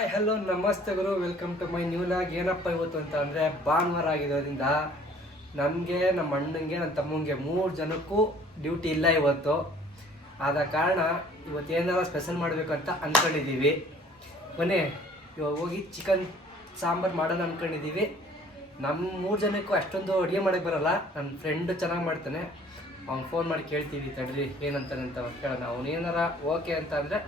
Hi hello ನಮಸ್ತೆ ಗುರು, welcome to my new log. ಏನಪ್ಪ ಇವತ್ತು ಅಂತ ಅಂದರೆ ಭಾನುವಾರ ಆಗಿರೋದ್ರಿಂದ ನಮಗೆ, ನಮ್ಮ ಅಣ್ಣಂಗೆ, ನನ್ನ ತಮ್ಮಂಗೆ 3 ಜನಕ್ಕೂ ಡ್ಯೂಟಿ ಇಲ್ಲ ಇವತ್ತು. ಆದ ಕಾರಣ ಇವತ್ತು ಏನಾರ ಸ್ಪೆಷಲ್ ಮಾಡಬೇಕಂತ ಅಂದ್ಕೊಂಡಿದ್ದೀವಿ. ಬನ್ನಿ ಇವಾಗ ಹೋಗಿ ಚಿಕನ್ ಸಾಂಬಾರು ಮಾಡೋಣ ಅಂದ್ಕೊಂಡಿದ್ದೀವಿ. ನಮ್ಮ 3 ಜನಕ್ಕೂ ಅಷ್ಟೊಂದು ಅಡುಗೆ ಮಾಡೋಕ್ಕೆ ಬರೋಲ್ಲ. ನನ್ನ ಫ್ರೆಂಡು ಚೆನ್ನಾಗಿ ಮಾಡ್ತಾನೆ, ಅವ್ನು ಫೋನ್ ಮಾಡಿ ಕೇಳ್ತೀವಿ ತಡ್ರಿ ಏನಂತಾನೆ ಅಂತ ಕೇಳೋಣ. ಅವನು ಏನಾರ ಓಕೆ ಅಂತ ಅಂದರೆ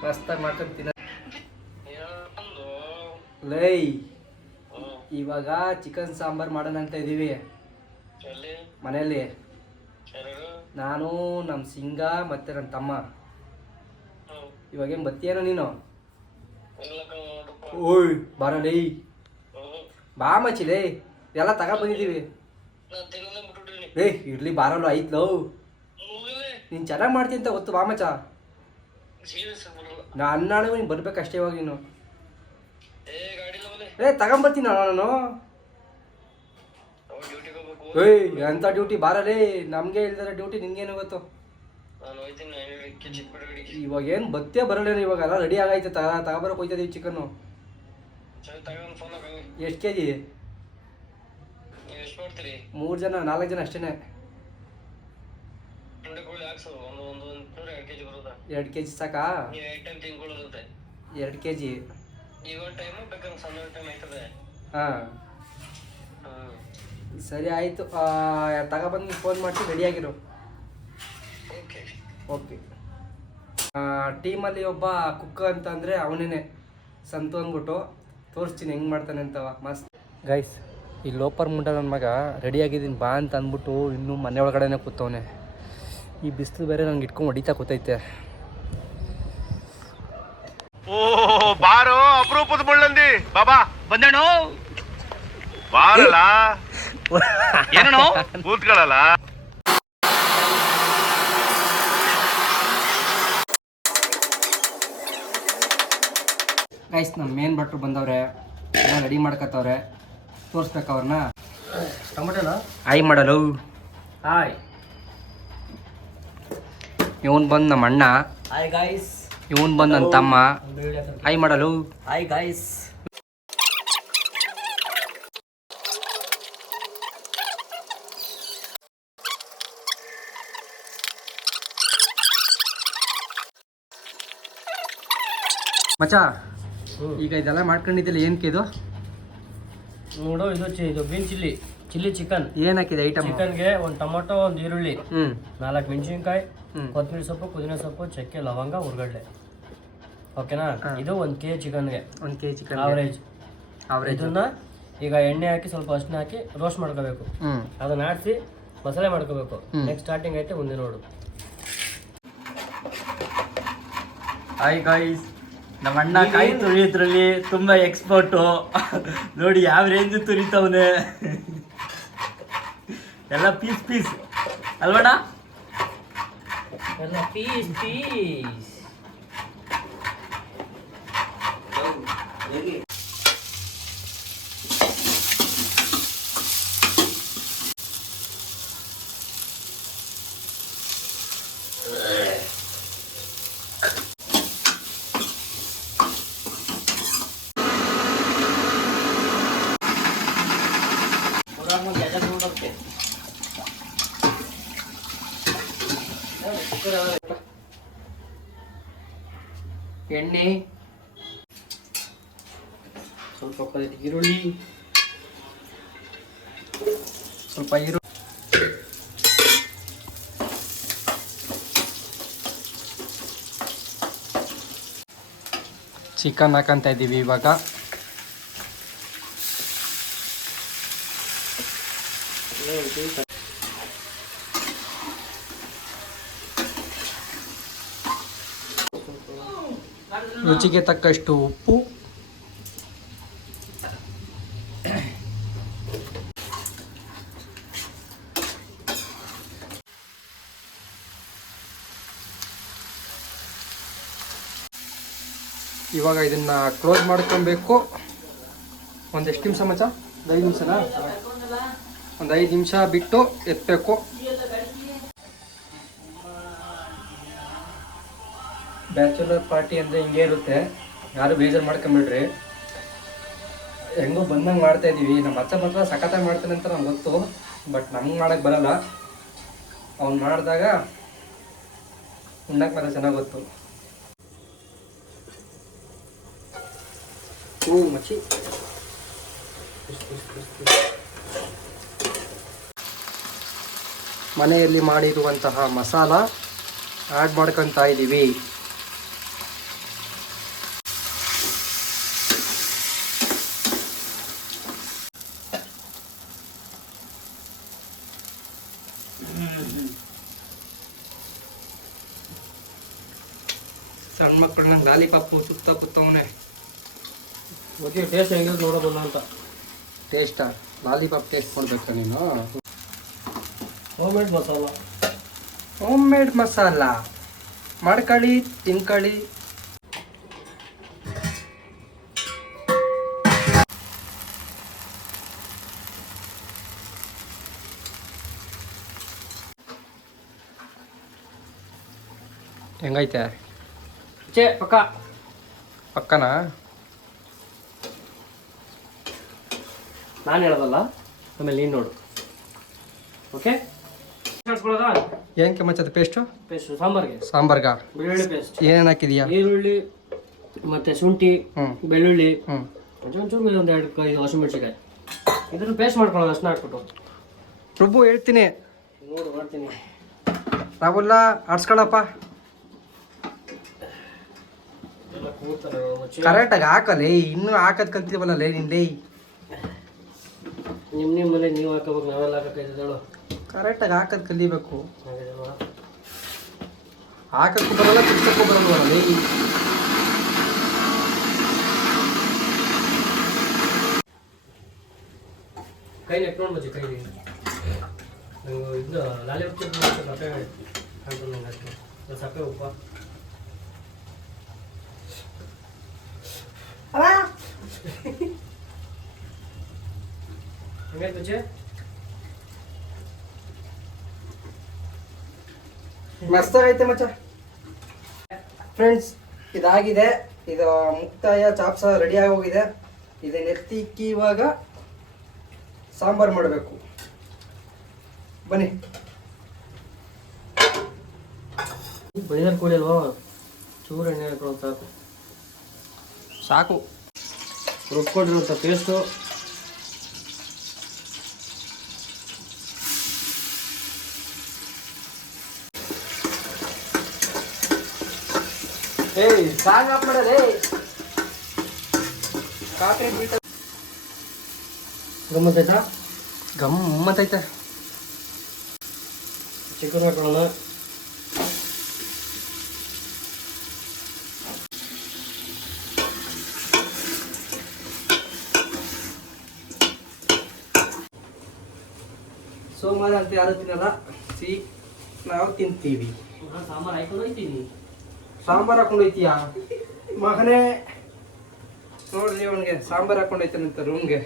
ಮಸ್ತಾಗಿ ಮಾಡ್ಕೊಂತೀನಿ. ಲೈ ಇವಾಗ ಚಿಕನ್ ಸಾಂಬಾರು ಮಾಡೋಣ ಅಂತ ಇದ್ದೀವಿ ಮನೆಯಲ್ಲಿ. ನಾನು, ನಮ್ಮ ಸಿಂಗ ಮತ್ತು ನನ್ನ ತಮ್ಮ. ಇವಾಗೇನು ಬತ್ತೀಯೇನೋ ನೀನು? ಓಯ್ ಬಾರ ಲೈ, ಬಾ ಮಚ್ಚಿಲೇ, ಎಲ್ಲ ತಗೊಂಡ್ಬಂದಿದ್ದೀವಿ. ಇರ್ಲಿ ಬಾರಲ್ಲ, ಐತ್ಲೋ ನೀನು ಚೆನ್ನಾಗಿ ಮಾಡ್ತೀನಿ ಅಂತ ಗೊತ್ತು. ಬಾ ಮಚ್ಚ, ನಾನು ನೀನು ಬರ್ಬೇಕಷ್ಟೇ. ಇವಾಗ ನೀನು ತಗೊಂಬರ್ತೀನಿ ನಾನು. ಎಂತ ಡ್ಯೂಟಿ ಬಾರಲೇ, ನಮಗೆ ಇಲ್ದಾರೆ ಡ್ಯೂಟಿ ನಿನ್ಗೇನು ಗೊತ್ತು. ಇವಾಗ ಏನು ಬತ್ತೇ ಬರಲ್ಲೇನು? ಇವಾಗ ಎಲ್ಲ ರೆಡಿ ಆಗೈತೆ, ತಗೊಬರಕ್ಕೆ ಹೋಯ್ತದೀವಿ ಚಿಕನ್ನು. ಎಷ್ಟು ಕೆ ಜಿ? 3 ಜನ 4 ಜನ ಅಷ್ಟೇನೆ. 2 ಕೆಜಿ ಸಾಕಾ? 2 ಕೆಜಿ. ಹಾಂ ಸರಿ ಆಯಿತು, ತಗೊಬಂದು ಫೋನ್ ಮಾಡ್ತೀನಿ, ರೆಡಿಯಾಗಿರು. ಓಕೆ. ಟೀಮಲ್ಲಿ ಒಬ್ಬ ಕುಕ್ ಅಂತ ಅಂದರೆ ಅವನೇನೆ, ಸಂತು ಅಂದ್ಬಿಟ್ಟು. ತೋರಿಸ್ತೀನಿ ಹೆಂಗೆ ಮಾಡ್ತಾನೆ ಅಂತವ. ಮಸ್ತ್ ಗೈಸ್, ಈ ಲೋಪರ್ ಮುಂಡ ನನ್ನ ಮಗ ರೆಡಿಯಾಗಿದ್ದೀನಿ ಬಾ ಅಂತ ಅಂದ್ಬಿಟ್ಟು ಇನ್ನೂ ಮನೆ ಒಳಗಡೆನೇ ಕೂತವನೆ. ಈ ಬಿಸಿಲು ಬೇರೆ ನಂಗೆ ಇಟ್ಕೊಂಡು ಹೊಡಿತಾ ಕೂತೈತೆ. ಓ ಬಾರೋ, ಅಪರೂಪದ ಮುಳ್ಳಂದಿ ಬಾಬಾ ಬಂದೇಣು. ಬಾರಲ್ಲ ಏನೋ ಕೂತ್ಕೊಳ್ಳಲ್ಲ. ಗೈಸ್, ನಮ್ಮ ಮೇನ್ ಭಟ್ರು ಬಂದವ್ರೆ, ಎಲ್ಲ ರೆಡಿ ಮಾಡ್ಕೊತವ್ರೆ. ತೋರಿಸ್ಬೇಕು ಅವ್ರನ್ನ. ಟೊಮೆಟೊನ ಆಯ್ ಮಾಡಲು. ಹಾಯ್. ಇವನು ಬಂದು ನಮ್ಮ ಅಣ್ಣ. Hi guys. ಇವನು ಬಂದು ನನ್ನ ತಮ್ಮ. ಹಾಯ್ ಮಾಡಲು. Hi guys. ಮಚ್ಚಾ, ಈಗ ಇದೆಲ್ಲ ಮಾಡ್ಕೊಂಡಿದ್ದಿಲ್ಲ ಏನಕ್ಕೆ ಇದು? ನೋಡು, ಇದು ಗ್ರೀನ್ ಚಿಲ್ಲಿ ಚಿಕನ್. ಏನು ಹಾಕಿದೆ ಐಟಮ್? ಚಿಕನ್ಗೆ 1 ಟೊಮೊಟೊ, 1 ಈರುಳ್ಳಿ, 4 ಮೆಣಸಿನ್ಕಾಯಿ, ಕೊತ್ತಂಬರಿ ಸೊಪ್ಪು, ಪುದೀನ ಸೊಪ್ಪು, ಚಕ್ಕೆ, ಲವಂಗ, ಹುರ್ಗಡ್ಲೆ. ಓಕೆನಾ? ಇದು 1 kg ಚಿಕನ್ಗೆ. 1 kg chicken average. Average. ಇದನ್ನ ಈಗ ಎಣ್ಣೆ ಹಾಕಿ ಸ್ವಲ್ಪ ಅರ್ಶಿನ ಹಾಕಿ ರೋಸ್ಟ್ ಮಾಡ್ಕೋಬೇಕು. ಅದನ್ನ ಆಡಿಸಿ ಮಸಾಲೆ ಮಾಡ್ಕೋಬೇಕು. ನೆಕ್ಸ್ಟ್ ಸ್ಟಾರ್ಟಿಂಗ್ ಐತೆ, ಮುಂದೆ ನೋಡು. ಹಾಯ್ ಗಾಯ್ಸ್, ನಮ್ಮ ಅಣ್ಣ ಕಾಯಿ ತುರಿಯೋದ್ರಲ್ಲಿ ತುಂಬಾ ಎಕ್ಸ್ಪರ್ಟು. ನೋಡಿ ಯಾವ ರೇಂಜ್ ತುರಿತವನೆ. ಎಲ್ಲ ಪೀಸ್ ಅಲ್ವಣ್ಣ? ಎಲ್ಲ ಪೀಸ್. ಎಣ್ಣೆ, ಸ್ವಲ್ಪ ಈರುಳ್ಳಿ, ಸ್ವಲ್ಪ ಚಿಕನ್ ಹಾಕಂತ ಇದ್ದೀವಿ ಇವಾಗ. ರುಚಿಗೆ ತಕ್ಕಷ್ಟು ಉಪ್ಪು, ಇವಾಗ ಇದನ್ನ ಕ್ಲೋಸ್ ಮಾಡ್ಕೊಬೇಕು. ಒಂದೆಷ್ಟು ನಿಮಿಷ ಮಚ್ಚ? 5 ನಿಮಿಷನಾ? ಒಂದು 5 ನಿಮಿಷ ಬಿಟ್ಟು ಎತ್ತಬೇಕು. ಬ್ಯಾಚುಲರ್ ಪಾರ್ಟಿ ಅಂದರೆ ಹಿಂಗೆ ಇರುತ್ತೆ, ಯಾರು ಬೇಜಾರು ಮಾಡ್ಕೊಂಬಿಡ್ರಿ. ಹೆಂಗೋ ಬಂದಂಗೆ ಮಾಡ್ತಾ ಇದ್ದೀವಿ. ನಮ್ಮ ಅಚ್ಚ ಮಾತ್ರ ಸಖತ್ತಾಗಿ ಮಾಡ್ತಾನೆ ಅಂತ ನಮ್ಗೆ ಗೊತ್ತು, ಬಟ್ ನಮ್ಗೆ ಮಾಡೋಕ್ಕೆ ಬರಲ್ಲ. ಅವ್ನು ಮಾಡಿದಾಗ ಉಣ್ಣಕ್ಕೆ ಮಾತ್ರ ಚೆನ್ನಾಗಿ ಗೊತ್ತು. ಮಚ್ಚಿ ಮನೆಯಲ್ಲಿ ಮಾಡಿರುವಂತಹ ಮಸಾಲ ಆ್ಯಡ್ ಮಾಡ್ಕೊತಾ ಇದ್ದೀವಿ. ಸಣ್ಣ ಮಕ್ಕಳನ್ನ ಲಾಲಿಪಾಪು ಸುತ್ತ ಕೂತವನೆ. ಓಕೆ, ಟೇಸ್ಟ್ ಹೆಂಗಿದೆ ನೋಡೋದಲ್ಲ ಅಂತ. ಟೇಸ್ಟಾ? ಲಾಲಿಪಾಪ್ ಟೇಸ್ಟ್ ಕೊಡ್ಬೇಕಾ ನೀನು? Homemade masala. Home made masala ಮಾಡ್ಕೊಳ್ಳಿ, ತಿನ್ಕೊಳ್ಳಿ. ಹೆಂಗೈತೆ? ಪಕ್ಕನಾ? ನಾನು ಹೇಳೋದಲ್ಲ, ಆಮೇಲೆ ನೀನು ನೋಡು. ಓಕೆ, ಕಳ್ಸ್ಕೊಳ್ಳೋದಾ? ಏನಕ್ಕೆ ಮಚ್ಚದ ಪೇಸ್ಟು? ಪೇಸ್ಟ್ ಸಾಂಬಾರ್ಗೆ. ಸಾಂಬಾರ್ಗ ಬೆಳ್ಳುಳ್ಳಿ ಪೇಸ್ಟ್. ಏನೇನು ಹಾಕಿದೀಯಾ? ಈರುಳ್ಳಿ ಮತ್ತೆ ಶುಂಠಿ, ಬೆಳ್ಳುಳ್ಳಿ, ಹ್ಞೂ, ಒಂಚೂರು ಒಂದು 2 ಹಸಿಮೆಣಸಿಕಾಯಿ, ಇದನ್ನು ಪೇಸ್ಟ್ ಮಾಡ್ಕೊಳ್ಳೋದು ಅಷ್ಟನ್ನ ಹಾಕ್ಬಿಟ್ಟು. ರುಬ್ಬು ಹೇಳ್ತೀನಿ, ನೋಡು ಮಾಡ್ತೀನಿ. ರಾಹುಲ್ಲ ಆಡ್ಸ್ಕೊಳಪ್ಪ. ಕರೆಕ್ಟಾಗಿ ಹಾಕಲೇ, ಇನ್ನೂ ಹಾಕೋದು ಕಲ್ತೀವಲ್ಲ ನಿಂದೇ. ನಿಮ್ಮ ಮನೆ ನೀವು ಹಾಕೋಬೇಕು, ನಾವೆಲ್ಲ ಹಾಕೋಕ್ಕಾಯ್ತದೇಳು. ಕರೆಕ್ಟಾಗಿ ಹಾಕೋದು ಕಲಿಬೇಕು. ಹಾಕಕ್ಕೂ ಬರಲ್ಲ, ತಿರ್ಸಕ್ಕೂ ಬರಲ್ವಲ್ಲ ಲೇ. ಕೈ ನೆಟ್ಕೊಂಡು ಬಜ್ಜಿ ಕೈಲಿ ಇದು ಲಾಲಿ ಉಪ್ಪು ಸಪ್ಪೆ ಕಾಣ್ತದೆ ನಂಗೆ. ಅಷ್ಟು ಸಪ್ಪೆ ಉಪ್ಪ ಹಂಗೆ ಬಜ್ಜಿ ಮಸ್ತಾಗೈತೆ ಮಚ್ಚ. ಫ್ರೆಂಡ್ಸ್, ಇದಾಗಿದೆ. ಇದು ಮುಕ್ತಾಯ ಚಾಪ್ಸ ರೆಡಿಯಾಗಿ ಹೋಗಿದೆ. ಇದನ್ನ ಎತ್ತಿಕ್ಕಿ ಇವಾಗ ಸಾಂಬಾರು ಮಾಡಬೇಕು. ಬನ್ನಿ. ಬಡಿದಾರ ಕೋಳಿ ಅಲ್ವಾ, ಚೂರು ಎಣ್ಣೆ ಹಾಕೊಳ್ಳೋದು ಸಾಕು. ಸಾಕು. ರುಬ್ಕೊಂಡಿರುವಂಥ ಪೇಸ್ಟು, ಸಾಂಗ್ ಆಫ್ ಮಾಡಲೇ. ಕಾಫಿ ಬೀಟ ಗಮ್ಮತ್ತೈತಾ? ಗಮ್ಮತ್ತೈತೆ. ಚಿಕನ್ ಹಾಕೊಳ್ಳೋಣ. ಸೋಮವಾರ ಅಂತ ಯಾರು ತಿನ್ನಲ್ಲ, ನಾವು ತಿಂತೀವಿ. ಸಾಂಬಾರು ಹಾಕೊಂಡು ಹೋಯ್ತೀನಿ. ಸಾಂಬಾರು ಹಾಕೊಂಡು ಹೋಯ್ತೀಯಾ ಮಗನೇ? ನೋಡ್ರಿ ಅವನಿಗೆ ಸಾಂಬಾರು ಹಾಕೊಂಡು ಹೋಯ್ತಾನಂತ ರೂಮ್ಗೆ.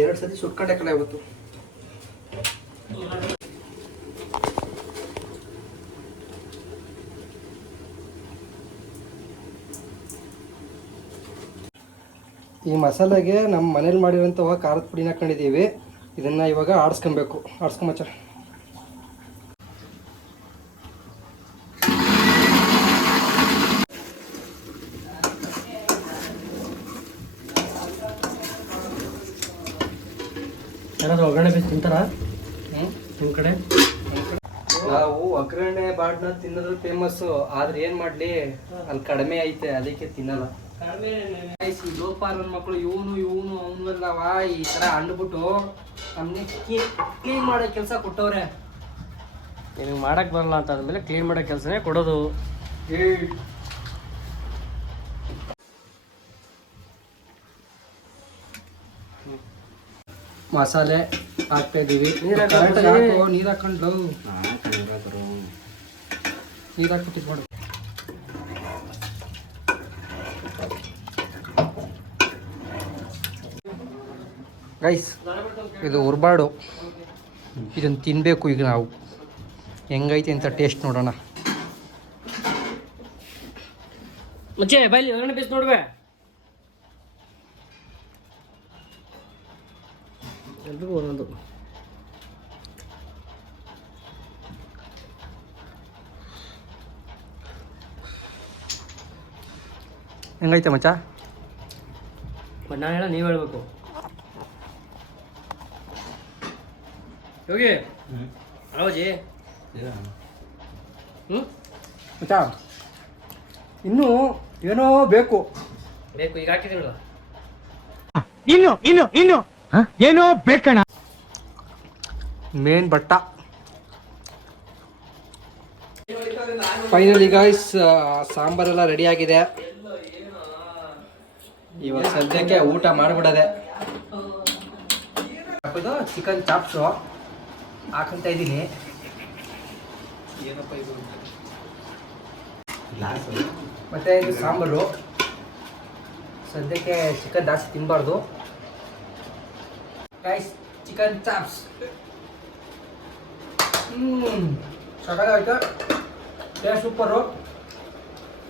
2 ಸತಿ ಸುಟ್ಕೊಂಡೆ ಕಲೆ ಇವತ್ತು. ಈ ಮಸಾಲೆಗೆ ನಮ್ಮ ಮನೇಲಿ ಮಾಡಿರೋಂಥ ಖಾರದ ಪುಡಿನ ಹಾಕೊಂಡಿದ್ದೀವಿ. ಇದನ್ನು ಇವಾಗ ಆಡಿಸ್ಕೊಬೇಕು. ಆಡಿಸ್ಕೊಂಬಚ್ಚ. ಯಾರಾದ್ರೂ ಒಗ್ಗರಣೆ ಬೇಸ್ ತಿಂತಾರಾ ನಿಮ್ಮ ಕಡೆ? ನಾವು ಒಗ್ಗರಣೆ ಬಾಡ್ನ ತಿನ್ನೋದು ಫೇಮಸ್ಸು, ಆದ್ರೆ ಏನ್ ಮಾಡ್ಲಿ, ಅಲ್ಲಿ ಕಡಿಮೆ ಐತೆ, ಅದಕ್ಕೆ ತಿನ್ನಲ್ಲ. ಲೋಪಾರ ನನ್ನ ಮಕ್ಕಳು ಇವನು ಅವನ್ನೆಲ್ಲವ ಈ ತರ ಅಂಡ್ಬಿಟ್ಟು ನಮ್ಗೆ ಕ್ಲೀನ್ ಮಾಡೋ ಕೆಲಸ ಕೊಟ್ಟವ್ರೆ. ನಿನಗೆ ಮಾಡಕ್ ಬರಲ್ಲ ಅಂತ ಆದ್ಮೇಲೆ ಕ್ಲೀನ್ ಮಾಡೋ ಕೆಲಸನೇ ಕೊಡೋದು. ಮಸಾಲೆ ಹಾಕ್ತಾ ಇದೀವಿ. ನೀರು ಹಾಕೊಂಡು ನೀರು ಹಾಕ್ಬಿಟ್ಟಿದ್ ಮಾಡು. ಗೈಸ್, ಇದು ಉರ್ಬಾಡು. ಇದನ್ನು ತಿನ್ನಬೇಕು ಈಗ ನಾವು. ಹೆಂಗೈತೆ ಅಂತ ಟೇಸ್ಟ್ ನೋಡೋಣ. ಮಚ್ಚೆ ಬೈಲಿ ಒಳಗಡೆ ಪೀಸ್ ನೋಡ್ಬೇ ಎಲ್ರಿಗೂ ಒಂದೊಂದು. ಹೆಂಗೈತೆ ಮಚ್ಚ? ಬಟ್ ನಾನು ಹೇಳ ನೀವು ಹೇಳ್ಬೇಕು. ಯೋಗಿ ಅಳೋಜಿ ಮಚ್ಚ ಇನ್ನೂ ಏನೋ ಬೇಕು ಬೇಕು ಈಗ ಹಾಕಿದ್ದೀನಲ್ಲ. ಇನ್ನು ಏನೋ ಬೇಕಣ್ಣ. ಮೇನ್ ಬಟ್ಟ. ಫೈನಲಿ ಗಾಯ್ಸ್ ಸಾಂಬಾರೆಲ್ಲ ರೆಡಿ ಆಗಿದೆ. ಇವಾಗ ಸದ್ಯಕ್ಕೆ ಊಟ ಮಾಡಿಬಿಡದೆ. ಚಿಕನ್ ಚಾಪ್ಸು ಹಾಕಂತ ಇದ್ದೀನಿ. ಏನಪ್ಪ ಇದು ಮತ್ತೆ ಇದು ಸಾಂಬಾರು. ಸದ್ಯಕ್ಕೆ ಚಿಕನ್ ಜಾಸ್ತಿ ತಿನ್ನಬಾರ್ದು ಗೈಸ್. ಚಿಕನ್ ಚಾಪ್ಸ್ ಸಖತ್ತಾಯ್ತು, ಟೇಸ್ಟ್ ಸೂಪರು.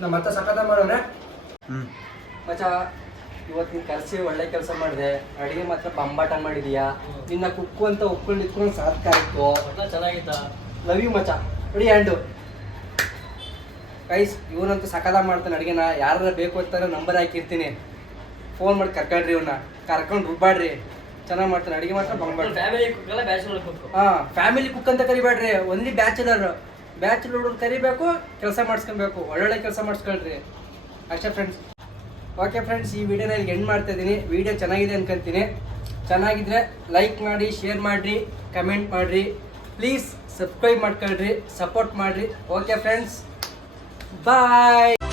ನಮ್ಮ ಮತ್ತೆ ಸಖತ್ತ ಮಾಡೋಣ ಮಚ್ಚ. ಇವತ್ತಿನ ಕರ್ಸಿ ಒಳ್ಳೆ ಕೆಲಸ ಮಾಡಿದೆ. ಅಡುಗೆ ಮಾತ್ರ ಬಂಬಾಟ ಮಾಡಿದೀಯಾ. ನಿನ್ನ ಕುಕ್ಕು ಅಂತ ಒಪ್ಕೊಂಡು ಇಟ್ಕೊಂಡು ಸಾರ್ಥಕ ಆಯಿತು. ಎಲ್ಲ ಚೆನ್ನಾಗಿತ್ತಾ? ಲವ್ ಯು ಮಚ್ಚ. ನೋಡಿ ಹ್ಯಾಂಡು ಗೈಸ್, ಇವನಂತೂ ಸಕಲ ಮಾಡ್ತಾನೆ ಅಡುಗೆನ. ಯಾರ ಬೇಕು ಅಂತಾನೆ ನಂಬರ್ ಹಾಕಿರ್ತೀನಿ, ಫೋನ್ ಮಾಡಿ ಕರ್ಕೊಳ್ರಿ. ಇವನ್ನ ಕರ್ಕೊಂಡು ರುಬ್ಬಾಡ್ರಿ, ಚೆನ್ನಾಗಿ ಮಾಡ್ತಾನೆ ಅಡುಗೆ ಮಾತ್ರ ಬಂಬಾಟ. ಫ್ಯಾಮಿಲಿ ಕುಕ್ ಅಲ್ಲ ಬ್ಯಾಚುಲರ್ ಕುಕ್. ಹಾಂ, ಫ್ಯಾಮಿಲಿ ಕುಕ್ ಅಂತ ಕರಿಬೇಡ್ರಿ, ಓನ್ಲಿ ಬ್ಯಾಚುಲರ್ ಹುಡುಗರು ಕರಿಬೇಕು, ಕೆಲಸ ಮಾಡಿಸ್ಕೊಬೇಕು, ಒಳ್ಳೊಳ್ಳೆ ಕೆಲಸ ಮಾಡಿಸ್ಕೊಳ್ರಿ ಅಷ್ಟೇ ಫ್ರೆಂಡ್ಸ್. ಓಕೆ ಫ್ರೆಂಡ್ಸ್, ಈ ವಿಡಿಯೋನ ಇಲ್ಲಿ ಎಂಡ್ ಮಾಡ್ತಾ ಇದ್ದೀನಿ. ವಿಡಿಯೋ ಚೆನ್ನಾಗಿದೆ ಅನ್ಕೊಂತೀನಿ. ಚೆನ್ನಾಗಿದ್ರೆ ಲೈಕ್ ಮಾಡಿ, ಶೇರ್ ಮಾಡಿರಿ, ಕಮೆಂಟ್ ಮಾಡಿರಿ, ಪ್ಲೀಸ್ ಸಬ್ಸ್ಕ್ರೈಬ್ ಮಾಡ್ಕೊಳ್ರಿ, ಸಪೋರ್ಟ್ ಮಾಡಿರಿ. ಓಕೆ ಫ್ರೆಂಡ್ಸ್, ಬಾಯ್.